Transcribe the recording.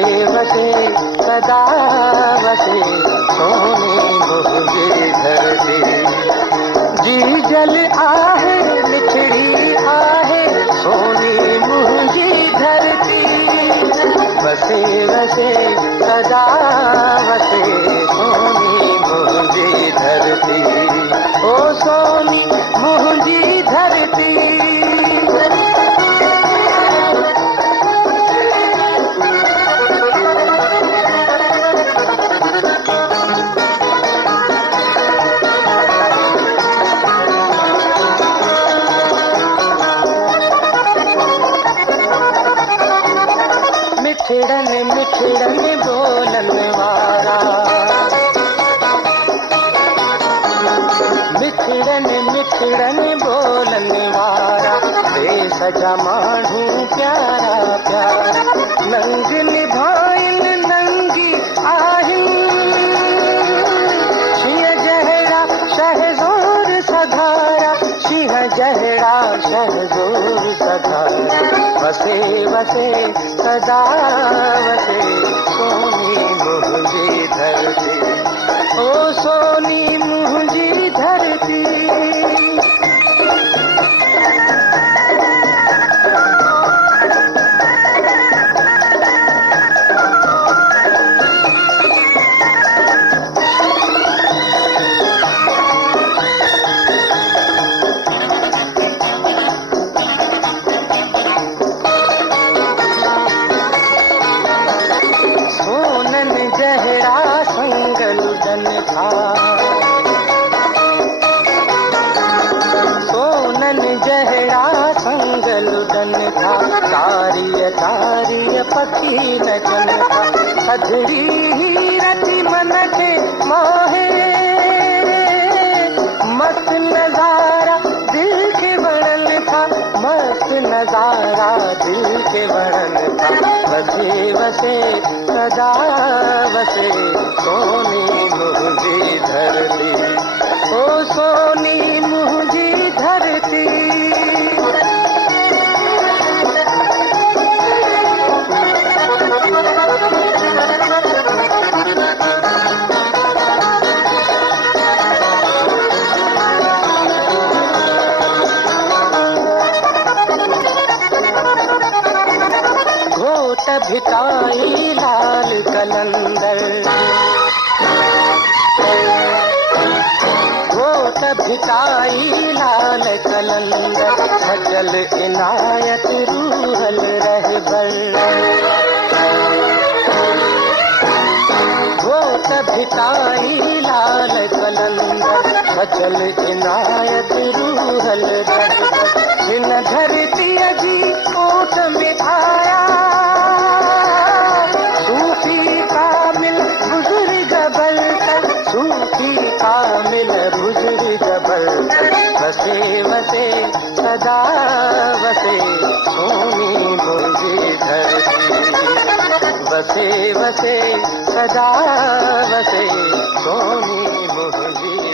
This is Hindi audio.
वसे सदा वसे सोनी मुझे धरती। जी जल आहे मिठड़ी आहे सोनी मुझे धरती। वसे वसे सदा वसे सोनी मुझे धरती। ओ सोनी मुझे धरती। मिठड़न मिठड़न बोलन वारा। मिठड़न मिठड़न बोलन वारा बेसजा माण्हू प्यारा प्यारा। नंग निभाइन नंगी आहिन सिंह जहड़ा शहज़ोर सधारा। सिंह जहड़ा शहज़ोर सधारा। वसे वसे सदा वसे सोनी मुझे धरती। ओ सोनी मुझे धरती। जहरा संगलुदन था सोनन जहरा संगलुदन था। तारिय तारिय पखी नचन था। सधड़ी ही रति मन के मोहे मस्त नजारा दिल के बड़न था। मस्त नजारा दिल के बड़न था। वसे वसे सदा वसे सोनी मुझे धरती। ओ सोनी मुझे धरती। घोट भिताई लाल कलंदर। घोट भिताई लाल कलंदर। सजल इनायत रूहल रहबर। घोट भिताई लाल कलंदर। सजल इनायत रूहल रहबर। जिन धरती अजी ओट में आया सूफी कामिल बुजुर्ग बलकर। सूफी कामिल बुजुर्ग बलकर। वसे वसे सदा वसे सोनी मुझे धरती। वसे वसे सदा वसे सोनी